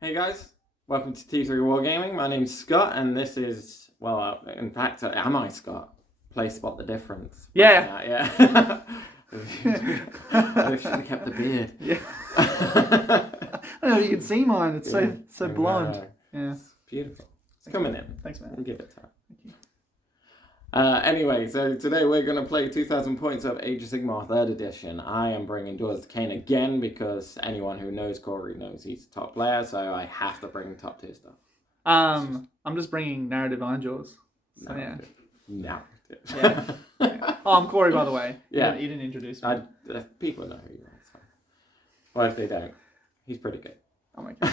Hey guys, welcome to T3 Wargaming. My name's Scott, and this is, well, in fact, am I Scott? Play Spot the Difference. Yeah. Yeah. I should have kept the beard. Yeah. I don't know if you can see mine. It's so blonde. Yeah. It's beautiful. It's coming in. Thanks, man. I'll give it time. Thank you. Anyway, so today we're going to play 2000 points of Age of Sigmar 3rd Edition. I am bringing Jaws Khaine again because anyone who knows Corey knows he's a top player, so I have to bring top tier stuff. I'm just bringing narrative IronJawz. So Narrative. Yeah. Oh, I'm Corey, by the way. Yeah. You didn't introduce me. People know who you are. So. Well, if they don't, he's pretty good. I'm okay.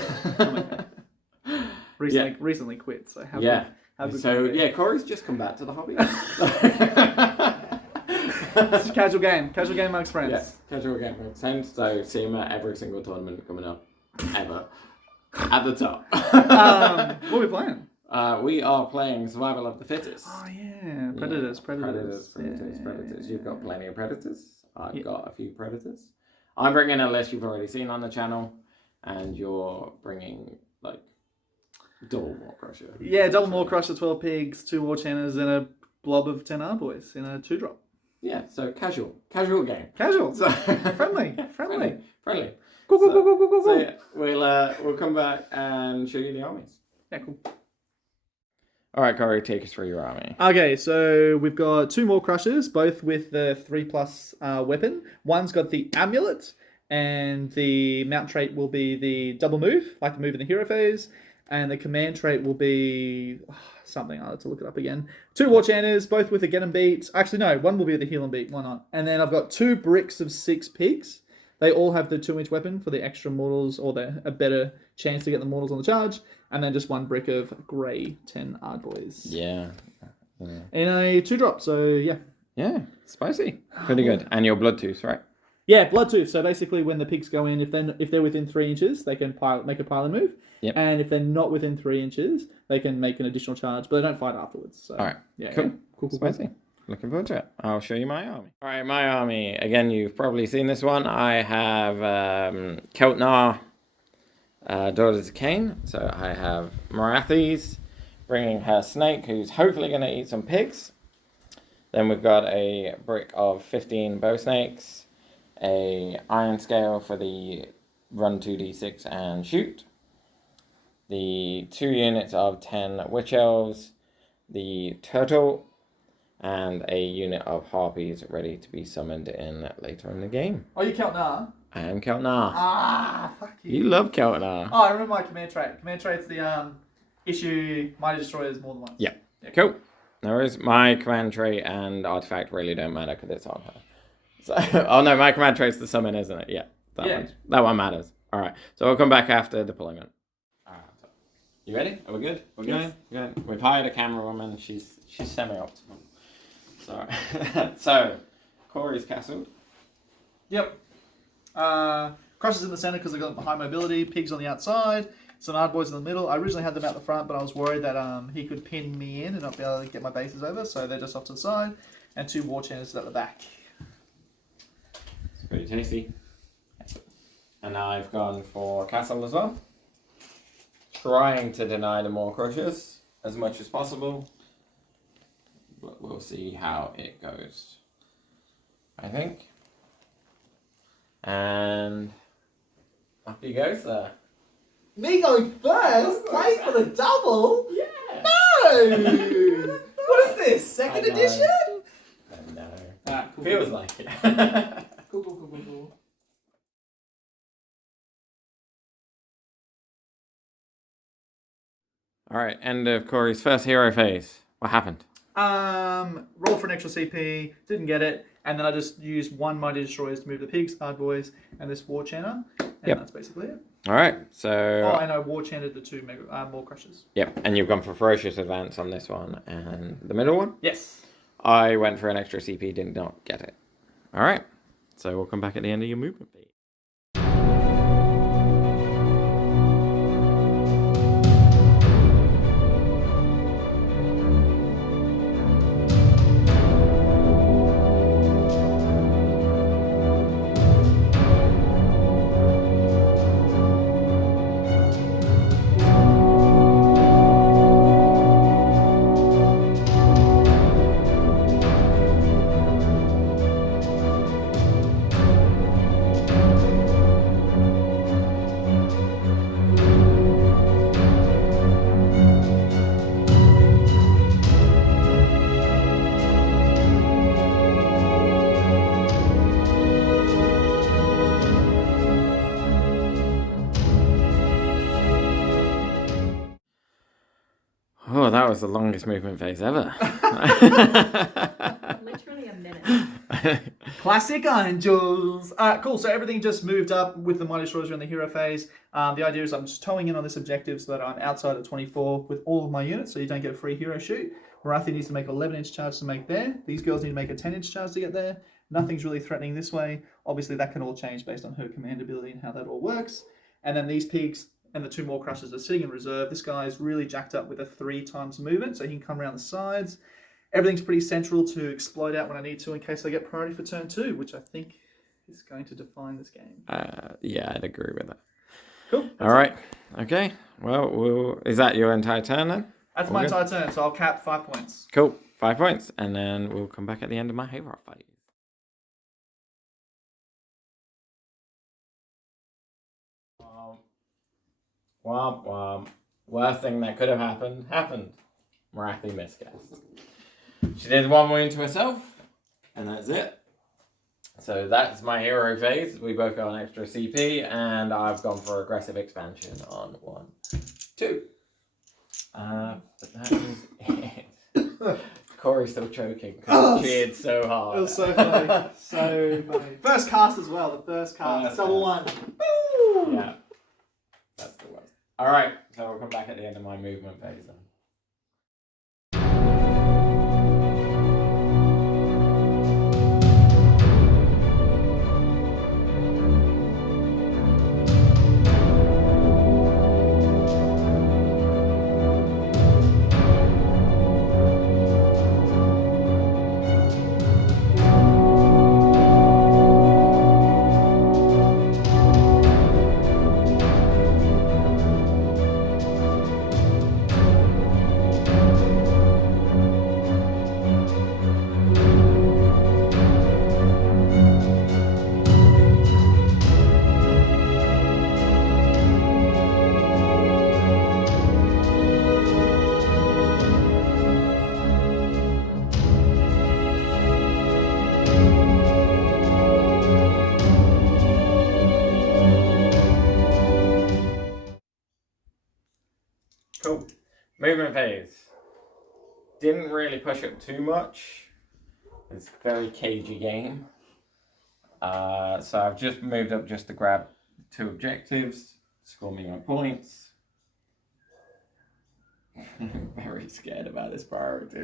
Recently quit, so have yeah. good Yeah, Corey's just come back to the hobby. It's a casual game amongst friends. Yes, casual game amongst friends. So see him at every single tournament coming up, ever, at the top. What are we playing? We are playing Survival of the Fittest. Oh yeah, Predators. Predators. You've got plenty of Predators. I've got a few Predators. I'm bringing a list you've already seen on the channel, and you're bringing like double Mawcrusha. Yeah, double Mawcrusha, 12 pigs, 2 war channers, and a blob of 10 boys in a 2-drop. Yeah, so casual game. Casual. So friendly. Cool. Cool. So yeah, we'll come back and show you the armies. Yeah, cool. All right, Corey, take us through your army. Okay, so we've got 2 Mawcrushas, both with the 3+ weapon. One's got the amulet, and the mount trait will be the double move, like the move in the hero phase. And the command trait will be something. I'll have to look it up again. 2 war channers, both with a get and beat. Actually, no, one will be with a heal and beat. Why not? And then I've got 2 bricks of 6 pigs. They all have the 2-inch weapon for the extra mortals, or a better chance to get the mortals on the charge. And then just 1 brick of grey 10 boys. Yeah. In a 2-drop. So yeah. Yeah, spicy. Pretty good. And your Bloodtooth, right? Yeah, Bloodtooth. So basically, when the pigs go in, if they're within 3 inches, they can make a pile and move. Yep. And if they're not within 3 inches, they can make an additional charge, but they don't fight afterwards. So, all right. Yeah. Cool. Yeah. Cool. Spicy. Looking forward to it. I'll show you my army. All right, my army. Again, you've probably seen this one. I have Keltnar, Daughters of Khaine. So I have Morathis, bringing her snake, who's hopefully going to eat some pigs. Then we've got a brick of 15 bow snakes, a iron scale for the run 2d6 and shoot, the 2 units of 10 witch elves, the turtle, and a unit of harpies ready to be summoned in later in the game. Oh, you Keltnar? I am Keltnar. Ah, fuck you. You love Keltnar. Oh, I remember my command trait. Command trait's the issue Mighty Destroyers more than once. Yeah. Cool. No worries. My command trait and artifact really don't matter because it's on her. So, oh no, my command trait's the summon, isn't it? Yeah. That one matters. All right. So we'll come back after deployment. All right. You ready? Are we good? We're going? Good. We've hired a camera woman. She's semi-optimal. Sorry. So, Corey's castled. Yep. Crushes in the center because they've got high mobility. Pigs on the outside. Some boys in the middle. I originally had them out the front, but I was worried that he could pin me in and not be able to get my bases over. So they're just off to the side. And 2 war channers at the back. It's pretty tasty. And I've gone for castle as well. Trying to deny the Mawcrushas as much as possible. But we'll see how it goes, I think. And off he goes there. Me going first? Play for the double? Yeah! No! What is this? Second edition? No. Cool. Feels like it. Cool. Alright, end of Corey's first hero phase. What happened? Roll for an extra CP, didn't get it, and then I just used 1 Mighty Destroyers to move the pigs, boys, and this war chanter, and that's basically it. Alright, so... Oh, and I war chanted the 2 Mawcrushas. Yep, and you've gone for Ferocious Advance on this one, and the middle one? Yes. I went for an extra CP, did not get it. Alright, so we'll come back at the end of your movement phase. was the longest movement phase ever. Literally a minute. Classic IronJawz. Cool. So everything just moved up with the Mighty Destroyers in the hero phase. The idea is I'm just towing in on this objective so that I'm outside at 24 with all of my units, so you don't get a free hero shoot. Morathi needs to make 11-inch charge to make there. These girls need to make a 10-inch charge to get there. Nothing's really threatening this way. Obviously, that can all change based on her command ability and how that all works. And then these pigs and the 2 Mawcrushas are sitting in reserve. This guy is really jacked up with a 3 times movement, so he can come around the sides. Everything's pretty central to explode out when I need to in case I get priority for turn 2, which I think is going to define this game. Yeah, I'd agree with that. Cool. All right. Okay. Well, is that your entire turn then? That's All my good? entire turn, so I'll cap 5 points. Cool. 5 points. And then we'll come back at the end of my hero fight. Womp womp. Worst thing that could have happened. Morathi miscast. She did 1 wound to herself, and that's it. So that's my hero phase. We both got an extra CP, and I've gone for aggressive expansion on 1, 2. But that is it. Corey's still choking because he cheered so hard. It was so funny. So funny. First cast as well. The first cast. First Double cast. 1. Woo! Yeah. That's the worst. Alright, so we'll come back at the end of my movement phase then. Cool. Movement phase. Didn't really push it too much. It's a very cagey game. So I've just moved up just to grab 2 objectives, score me my points. I'm very scared about this priority.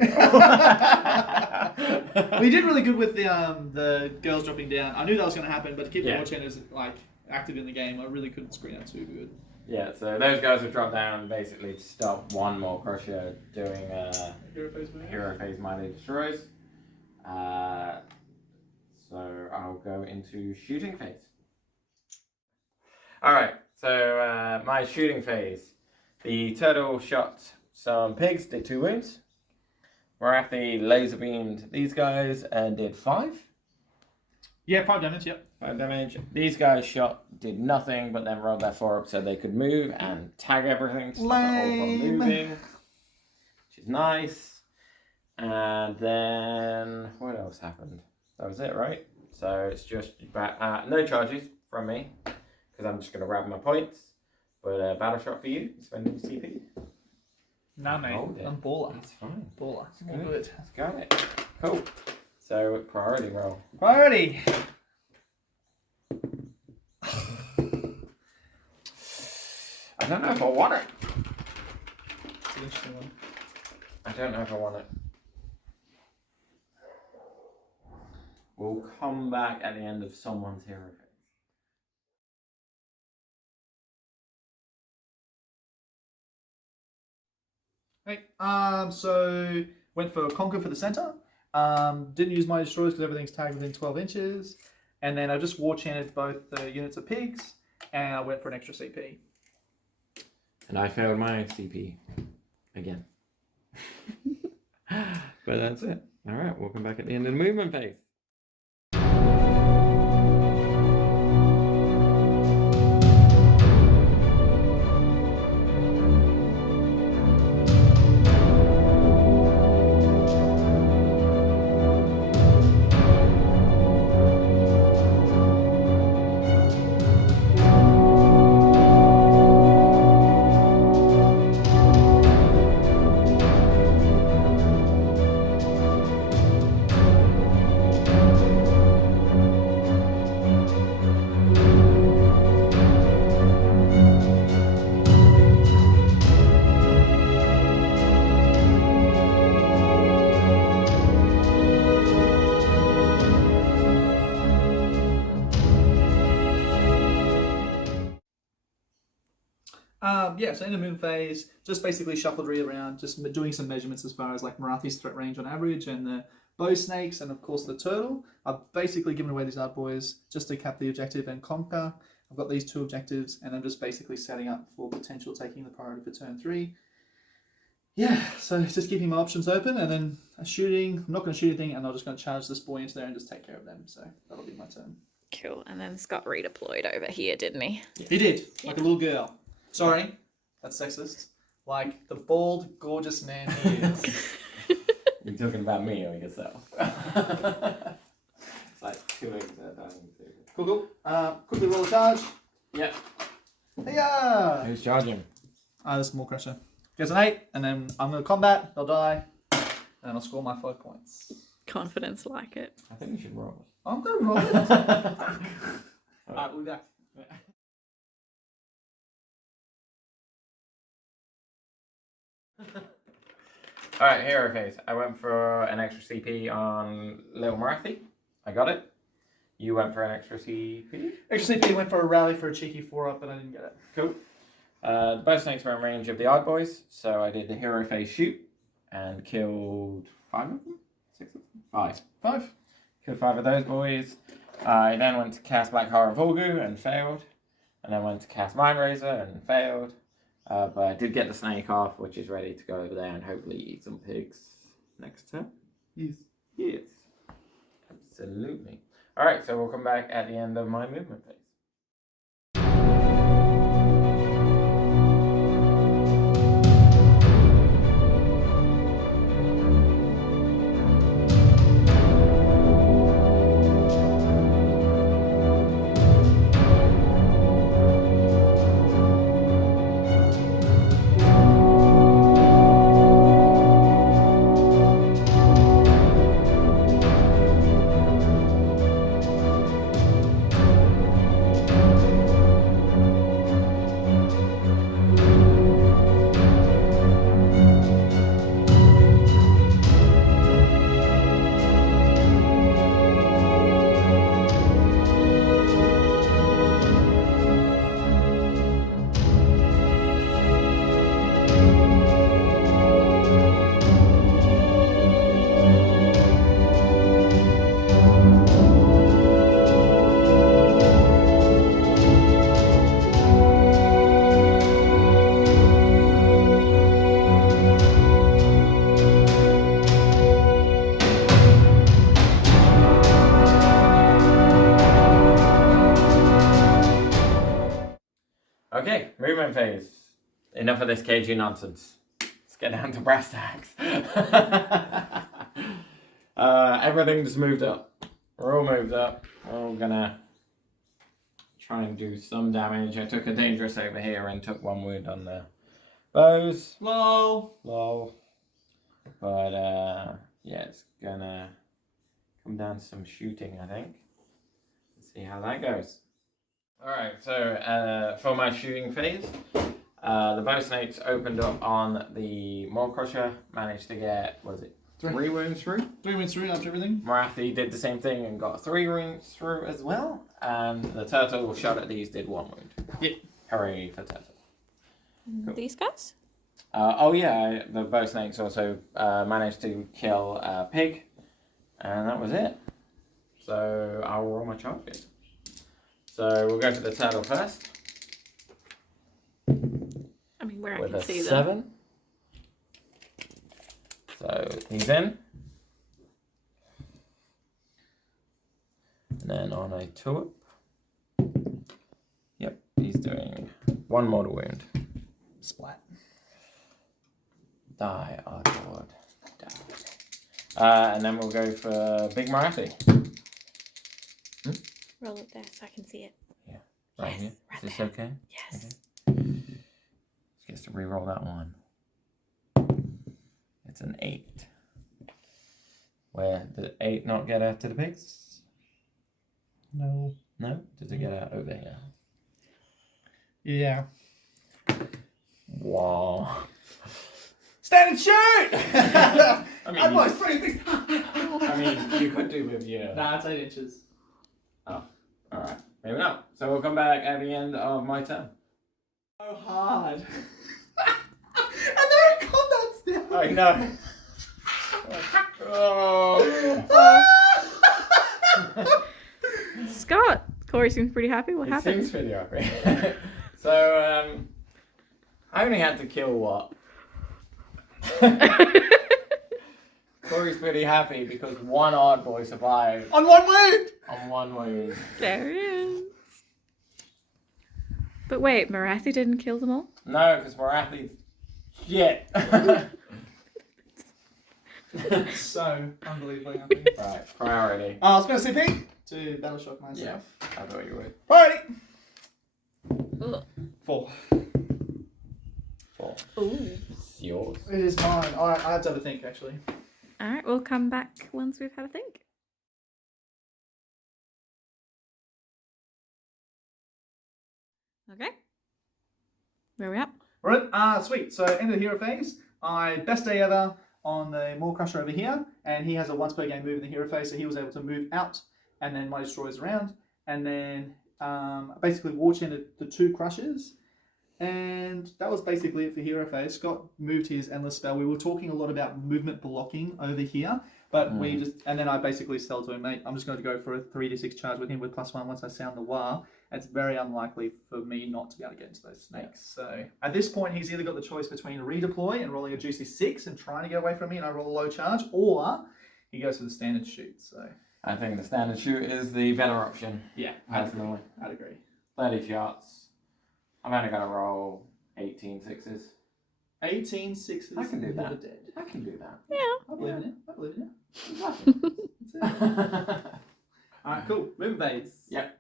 We did really good with the girls dropping down. I knew that was going to happen, but to keep the Yeah. war chainers like active in the game, I really couldn't screen out too good. Yeah, so those guys have dropped down basically to stop 1 Mawcrushas doing Hero phase move. hero phase Mighty Destroys. So I'll go into shooting phase. Alright, so my shooting phase. The turtle shot some pigs, did 2 wounds. Morathi laser beamed these guys and did 5. Yeah, 5 damage, yep. 5 damage. These guys did nothing, but then rolled their 4 up so they could move and tag everything to stop it all from Lame. moving. Which is nice. And then what else happened? That was it, right? So it's just no charges from me because I'm just going to grab my points. But battle shot for you, spending CP. Nah, mate. Hold it. I'm baller. That's fine. Baller. All Good. good. Let's go it. Cool. So priority roll. Priority. I don't know if I want it. It's an interesting one. I don't know if I want it. We'll come back at the end of someone's hero phase. Hey, so went for Conquer for the center. Didn't use my destroyers because everything's tagged within 12 inches. And then I just war chanted both the units of pigs, and I went for an extra CP. And I failed my CP again. But that's it. Alright, we'll come back at the end of the movement phase. So in the moon phase, just basically shuffled around, just doing some measurements as far as like Morathi's threat range on average and the bow snakes and of course the turtle. I've basically given away these art boys just to cap the objective and conquer. I've got these 2 objectives and I'm just basically setting up for potential taking the priority for turn 3. Yeah, so just keeping my options open and then shooting. I'm not going to shoot anything and I'm just going to charge this boy into there and just take care of them. So that'll be my turn. Cool. And then Scott redeployed over here, didn't he? He did, like a little girl. Sorry, that's sexist. Like the bald, gorgeous man he is. You're talking about me or yourself? It's like 2 eggs at a time. Cool. Quickly roll a charge. Yep. Hey-ya! Who's charging? This is Mawcrusher. Gets an 8, and then I'm going to combat, they'll die, and I'll score my 5 points. Confidence like it. I think you should roll. I'm going to roll it. Alright, we'll be back. Alright, hero phase. I went for an extra CP on Little Morathi. I got it. You went for an extra CP? Extra CP went for a rally for a cheeky 4-up, but I didn't get it. Cool. The bow snakes were in range of the odd boys, so I did the hero phase shoot and killed 5 of them? 6 of them? 5. 5. Killed 5 of those boys. I then went to cast Black Horror Volgu and failed. And then went to cast Mind Razor and failed. But I did get the snake off, which is ready to go over there and hopefully eat some pigs next turn. Yes. Yes. Absolutely. Alright, so we'll come back at the end of my movement phase. Okay, movement phase. Enough of this cagey nonsense. Let's get down to brass tacks. Everything just moved up. We're all moved up. We're all gonna try and do some damage. I took a dangerous over here and took 1 wound on the bows. Lol. But yeah, it's gonna come down to some shooting, I think. Let's see how that goes. Alright, so for my shooting phase, the bow snakes opened up on the Mawcrusha, managed to get, was it 3 wounds through? 3 wounds through after everything. Morathi did the same thing and got 3 wounds through as well, and the turtle shot at these did 1 wound. Yep. Hooray for turtle. Cool. These guys? Oh yeah, the bow snakes also managed to kill a pig, and that was it. So I'll roll my charges. So we'll go for the turtle first. I mean, where With I a can see them. 7. So he's in. And then on a 2-up. Yep, he's doing 1 mortal wound. Splat. Die, oh god. Die. And then we'll go for Big Morathi. Roll it there so I can see it. Yeah, right Yes, here. right Is this there. okay? Yes. Okay. Gets to re-roll that one. It's an 8. Where did 8 not get out to the pigs? No. No? Does it get out over here? Yeah. Wow. Stand and shoot! I mean, I'm like 3 things. I mean, you could do with your... Nah, it's 8 inches. Oh, alright. Maybe not. So we'll come back at the end of my turn. So hard. And they're in combat still. I know. Oh. Scott, Corey seems pretty happy. What It happened? seems pretty happy. So, I only had to kill what? Corey's pretty happy because one odd boy survived On one wound. on one wound. There it is. But wait, Morathi didn't kill them all? No, because Morathi's shit. So unbelievably happy. Right, priority. I was going to CP to battle shock Yeah, myself. I thought you would. Priority. Ugh. 4. 4. Ooh. It's yours. It is mine. I have to have a think actually. Alright, we'll come back once we've had a think. Okay. Where are we at? Right. Sweet. So end of the hero phase. Best day ever on the Mawcrusha over here, and he has a once per game move in the hero phase, so he was able to move out and then my destroys around, and then basically war chanted the 2 crushes, and that was basically it for hero phase. Scott moved his endless spell. We were talking a lot about movement blocking over here, but we just, and then I basically tell to him, mate, I'm just going to go for a 3d6 charge with him with +1 once I sound the wah. It's very unlikely for me not to be able to get into those snakes. So at this point, he's either got the choice between redeploy and rolling a juicy 6 and trying to get away from me and I roll a low charge, or he goes for the standard shoot. So I think the standard shoot is the better option. yeah, Personally. I'd agree. 30 shots. I'm only going to roll 18 sixes. 18 sixes. I can do and that. the dead. I can do that. I believe in it. I believe in it. Nothing. That's it. All right, cool. Movement phase. Yep.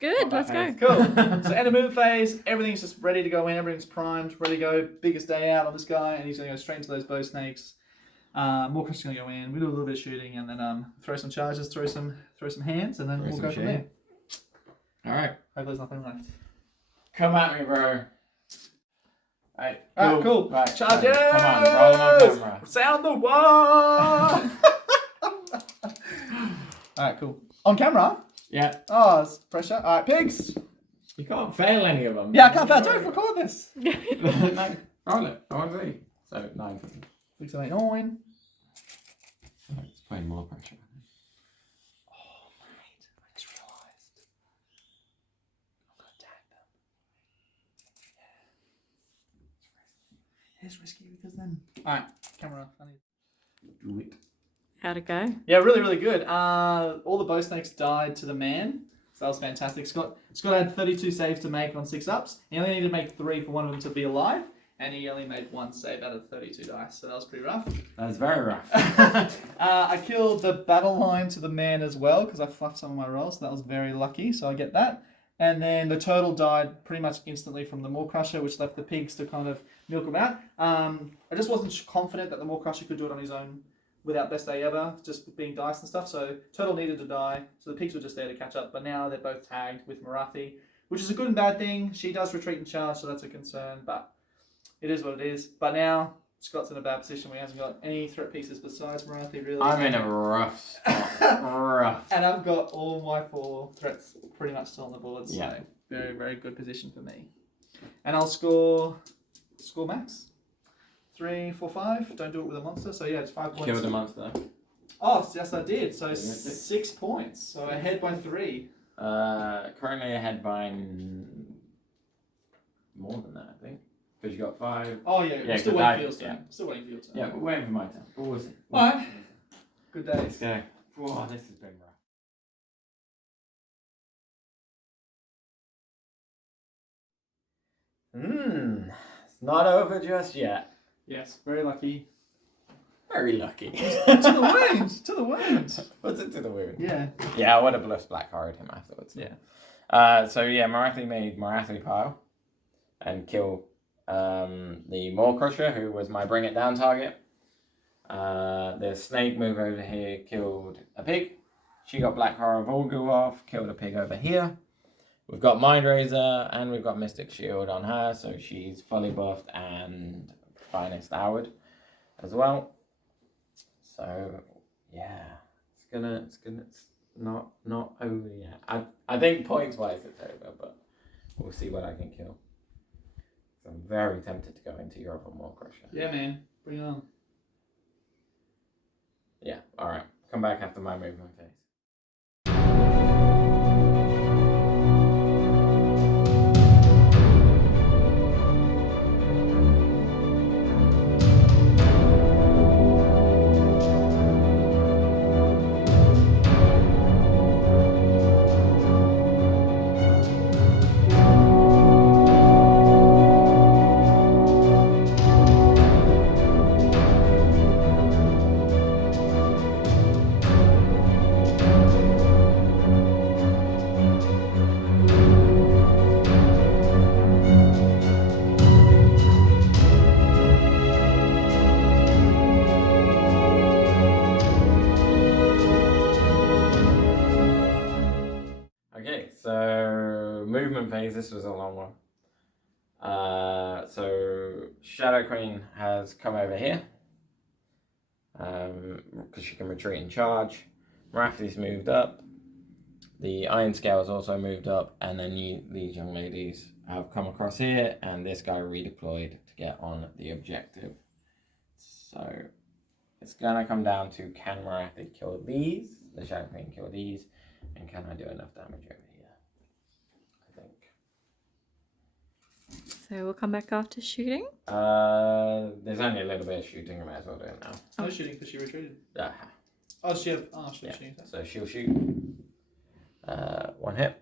Good, let's go. Cool. So end of movement phase, everything's just ready to go in, everything's primed, ready to go. Biggest day out on this guy, and he's going to go straight into those bow snakes. Mawcrushas going to go in. We do a little bit of shooting, and then throw some charges, throw some hands, and then Throw we'll some go from shade. there. Alright. Hopefully there's nothing left. Come at me, bro. Right. Alright, cool. Right. Charges! Come on, roll them on camera. Sound the one! Alright, cool. On camera? Yeah. Oh, it's pressure. Alright, pigs! You can't fail any of them. Yeah, I can't fail. Don't record this. No. Roll it. I want to see. So, 9. 6, 7, 8, 9. It's putting more pressure. Oh, mate. I just realised. I'm going to tag them. Yeah. It is risky because then... Alright, camera. I need... Do it. How'd it go? Yeah, really, really good. All the bow snakes died to the man. So that was fantastic. Scott had 32 saves to make on 6 ups. He only needed to make 3 for one of them to be alive. And he only made 1 save out of 32 dice. So that was pretty rough. That was very rough. I killed the battle line to the man as well because I fluffed some of my rolls. So that was very lucky. So I get that. And then the turtle died pretty much instantly from the Mawcrusha, which left the pigs to kind of milk them out. I just wasn't confident that the Mawcrusha could do it on his own without best day ever, just being dice and stuff. So turtle needed to die. So the pigs were just there to catch up. But now they're both tagged with Morathi, which is a good and bad thing. She does retreat and charge, so that's a concern. But it is what it is. But now Scott's in a bad position where he hasn't got any threat pieces besides Morathi, really. I'm in a rough spot. Rough. And I've got all my 4 threats pretty much still on the board. So Yeah. very, very good position for me. And I'll score max. 3, 4, 5. Don't do it with a monster. So yeah, it's 5 points. Killed a monster. Oh, yes, I did. So Yeah, 6 points. So ahead by 3. Currently ahead by more than that, I think. Because you got 5. Oh yeah, Yeah, we're still good waiting night. for your turn. Yeah. Still waiting for your turn. Yeah, we're waiting for my turn. But we'll see. Alright. Good Let's days. go. Whoa, this has been rough. It's not over just yet. Yes, very lucky. Very lucky. To the wound. To the wound. What's it to the wound? Yeah. Yeah, I would have bluffed black horrored him afterwards. Yeah. So yeah, Morathi made Morathi pile and kill the Mawcrusha, who was my bring it down target. The snake move over here killed a pig. She got Black Horror Volgu off, killed a pig over here. We've got Mind Razor and we've got Mystic Shield on her, so she's fully buffed and Finest Howard as well. So yeah, it's not over yet. I think points wise it's over, but we'll see what I can kill. So I'm very tempted to go into your other Mawcrusha. Yeah, man. Bring it on. Yeah, alright. Come back after my movement phase. Okay, so movement phase, this was a long one. So Shadow Queen has come over here. Because she can retreat and charge. Morathi's moved up. The Iron Scale's also moved up, and then these young ladies have come across here, and this guy redeployed to get on the objective. So it's gonna come down to, can Morathi kill these? The Shadow Queen kill these? And can I do enough damage over here? I think. So we'll come back after shooting. There's only a little bit of shooting. I might as well do it now. No shooting because she retreated. Aha. Oh, she have. Oh, she Yeah. shooting. So she'll shoot. One hit.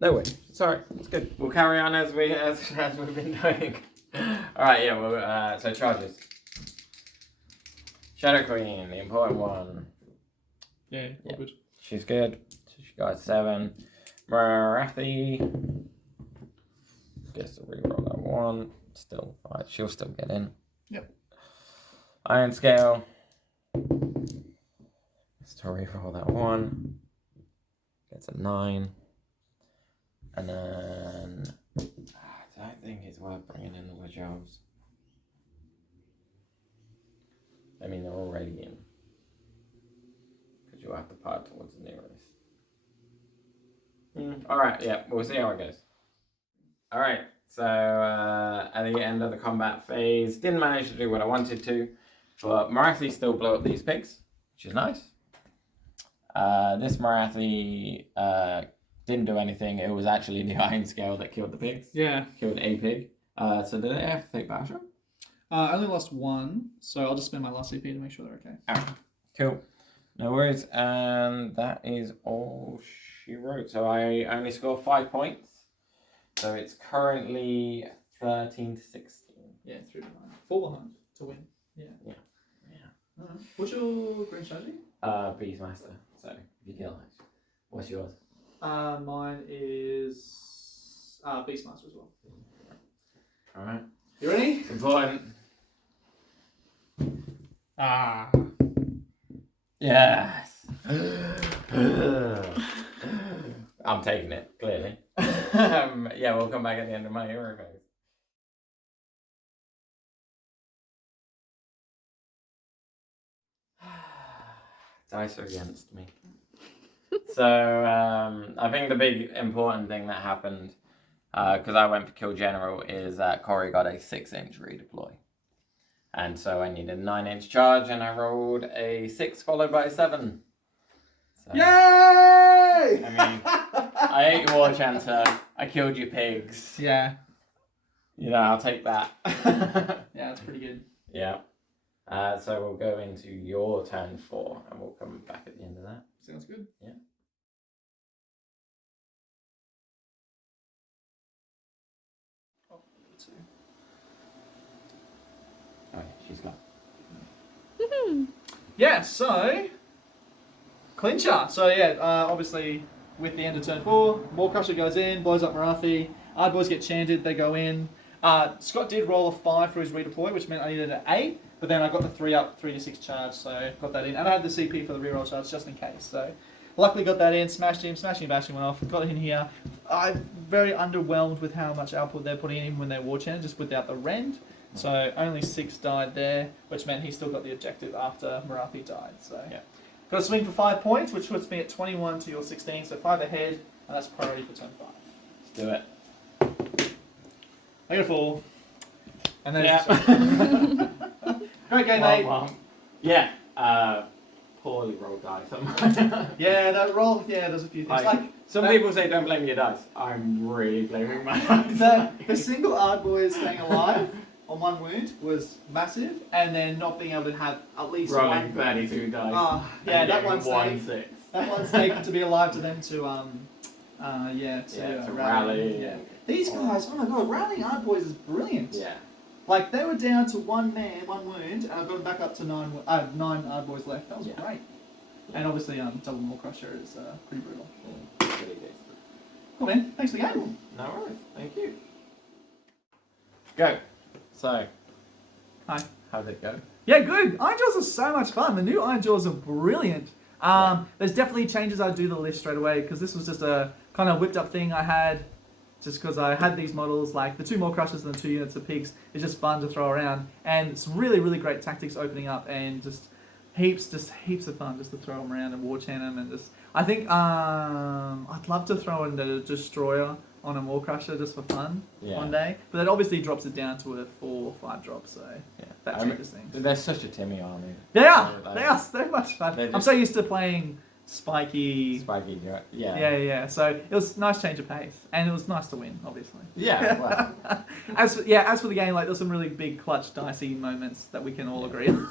No way. Sorry, it's good. We'll carry on as we've been doing. All right. Yeah. Well. So charges. Shadow Queen, the important one. Yeah. Yeah. All good. She's good. So she got 7. Morathi gets to reroll that 1. Still 5. She'll still get in. Yep. Iron Scale. Gets to reroll that 1. Gets a 9. And then I don't think it's worth bringing in the IronJawz. I mean, they're already in. Because you'll have to part towards the nearest. Alright, yeah, we'll see how it goes. Alright, so at the end of the combat phase, didn't manage to do what I wanted to, but Morathi still blew up these pigs, which is nice. This Morathi didn't do anything. It was actually the Iron Scale that killed the pigs. Yeah. Killed a pig. So did they have to take battle shot? I only lost 1, so I'll just spend my last CP to make sure they're okay. Alright, cool. No worries, and that is all she wrote. So I only scored 5 points. So it's currently 13 to 16. Yeah, 3 to 9. 4 behind to win. Yeah. Yeah. Alright. What's your green strategy? Beastmaster. So if you kill it. What's yours? Mine is Beastmaster as well. Alright. You ready? It's important. Yes. I'm taking it, clearly. Yeah, we'll come back at the end of my hero phase. Dice are against me. So, I think the big important thing that happened, because I went for Kill General, is that Corey got a 6-inch redeploy. And so I needed a 9-inch charge, and I rolled a 6 followed by a 7. So, Yay! I mean, I ate your war chanter, I killed your pigs. Yeah. I'll take that. Yeah, that's pretty good. Yeah. So we'll go into your turn 4, and we'll come back at the end of that. Sounds good. Yeah. Oh, 2. Oh, yeah, she's gone. Yeah, so clincher. So yeah, obviously with the end of turn 4, Mawcrusha goes in, blows up Morathi. Ardboys get chanted, they go in. Scott did roll a 5 for his redeploy, which meant I needed an 8, but then I got the 3 up, 3 to 6 charge, so got that in. And I had the CP for the reroll charge just in case. So luckily got that in, smashed him, smashing and bashing went off, got in here. I'm very underwhelmed with how much output they're putting in when they war chanted, just without the rend. So only 6 died there, which meant he still got the objective after Morathi died. So Yeah. got a swing for 5 points, which puts me at 21 to your 16, so 5 ahead, and that's priority for turn 5. Let's do it. I got a 4. And then Yeah. great game, mate. Yeah. Poorly rolled dice. Yeah, that roll. Yeah, there's a few things. Like some people say don't blame your dice. I'm really blaming my dice. the single Ardboy staying alive on 1 wound was massive, and then not being able to have at least rolling 1. 32 dice. Yeah, and that getting one's 1-6. That one's taken to be alive to them to to rally. Yeah. These guys, oh my god, rallying Ardboys is brilliant. Yeah. Like they were down to 1 man, 1 wound, and I've got them back up to 9 Ardboys left. That was great. And obviously, double Mawcrusha is pretty brutal. Pretty good. Cool, man. Thanks for the game. No worries. Thank you. Go. So. Hi. How'd it go? Yeah, good. IronJawz is so much fun. The new IronJawz are brilliant. There's definitely changes I'd do to the list straight away, because this was just a kind of whipped up thing I had, just because I had these models, like the 2 Mawcrushas and the 2 units of pigs. It's just fun to throw around, and it's really, really great tactics opening up, and just heaps of fun just to throw them around and war chant them, and just I think I'd love to throw in the Destroyer on a Mawcrusha just for fun one day, but that obviously drops it down to a 4 or 5 drop, so that changes things. They're such a Timmy army. They are so much fun. Just, I'm so used to playing spiky, yeah. So it was a nice change of pace, and it was nice to win, obviously. Yeah, well. As for the game, like there's some really big clutch dicey moments that we can all agree on.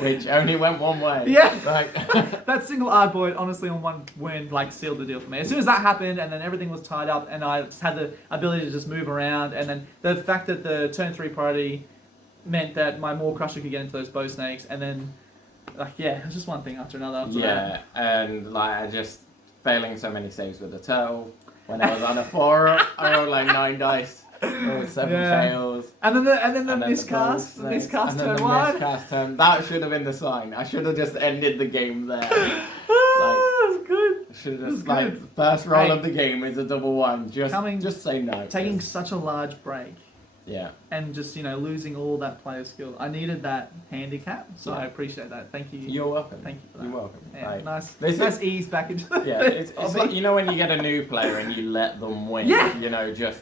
Which only went one way. Yeah. Like That single Ardboy, honestly, on 1 win, like sealed the deal for me. As soon as that happened, and then everything was tied up, and I just had the ability to just move around, and then the fact that the turn 3 priority meant that my Mawcrusha could get into those bow snakes, and then it was just one thing after another after that. And like I just failing so many saves with the turtle. When I was on a 4, I rolled like 9 dice. Rolled 7 fails. And then the miscast turn 1. Miscast turn. That should have been the sign. I should have just ended the game there. That's good. Should have just the first roll of the game is a double 1. Just say no. Taking such a large break. Yeah. And just, losing all that player skill. I needed that handicap, so I appreciate that. Thank you. You're welcome. Thank you for that. You're welcome. Yeah, nice ease back into the it's like, when you get a new player and you let them win.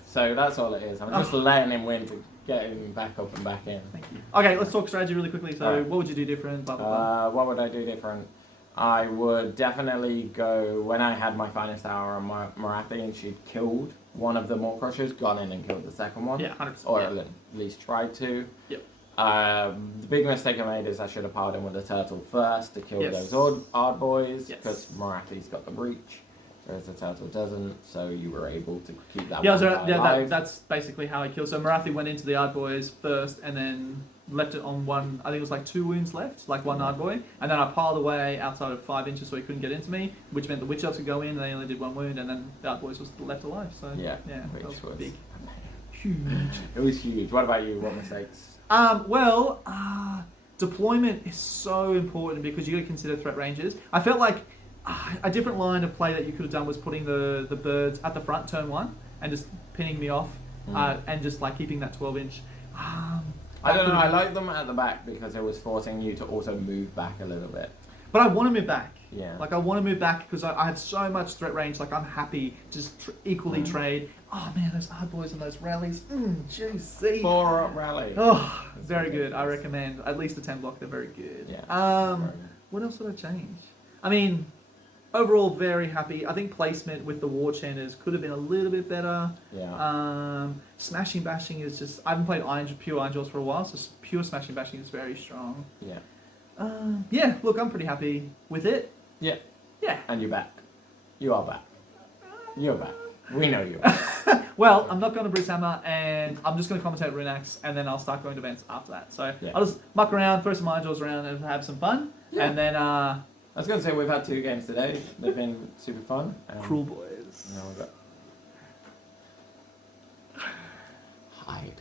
So that's all it is. I'm just letting him win to get him back up and back in. Thank you. Okay, let's talk strategy really quickly. So what would you do different? Blah, blah, blah. What would I do different? I would definitely go, when I had my finest hour on Morathi and she'd killed one of the Mawcrushas, gone in and killed the second one. Yeah, 100%. Or at least tried to. Yep. The big mistake I made is I should have piled in with the turtle first to kill those odd boys, because Morathi's got the breach, whereas the turtle doesn't, so you were able to keep that one alive. That's basically how I killed. So Morathi went into the Ardboys first, and then left it on 1, I think it was like 2 wounds left, like 1 Ardboy, and then I piled away outside of 5 inches so he couldn't get into me, which meant the witch elves could go in, and they only did 1 wound, and then the Ardboys was left alive. So which was big, huge. It was huge. What about you? What mistakes? Deployment is so important because you got to consider threat ranges. I felt like a different line of play that you could have done was putting the birds at the front turn 1 and just pinning me off, and just like keeping that 12-inch. I don't know, I like them at the back because it was forcing you to also move back a little bit. But I want to move back. Yeah. Like I want to move back because I had so much threat range. Like I'm happy to just equally trade. Oh man, those Ardboys and those rallies. Juicy. 4-up rally. Oh, very good. I recommend at least the 10 block. They're very good. Yeah. What else would I change? I mean, overall, very happy. I think placement with the War Chanters could have been a little bit better. Yeah. Smashing Bashing is just... I haven't played pure IronJawz for a while, so pure Smashing Bashing is very strong. Yeah. Yeah, look, I'm pretty happy with it. Yeah. Yeah. And you're back. You are back. You're back. We know you are. Well, I'm not going to Bruce Hammer, and I'm just going to commentate Runax, and then I'll start going to events after that. So Yeah. I'll just muck around, throw some IronJawz around, and have some fun. Yeah. And then I was going to say we've had 2 games today. They've been super fun. Cruel Boys. Now we've got Hide.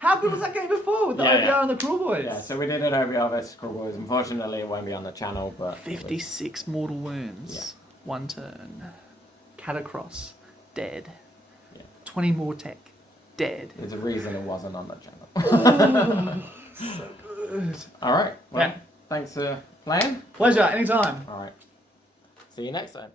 How good was that game before with the OBR and the Cruel Boys? Yeah, so we did an OBR versus Cruel Boys. Unfortunately, it won't be on the channel, but 56 mortal wounds. 1 turn. Catacross. Dead. Yeah. 20 more tech. Dead. There's a reason it wasn't on the channel. So good. All right. Well, Yeah. thanks for playing. Pleasure, anytime. All right. See you next time.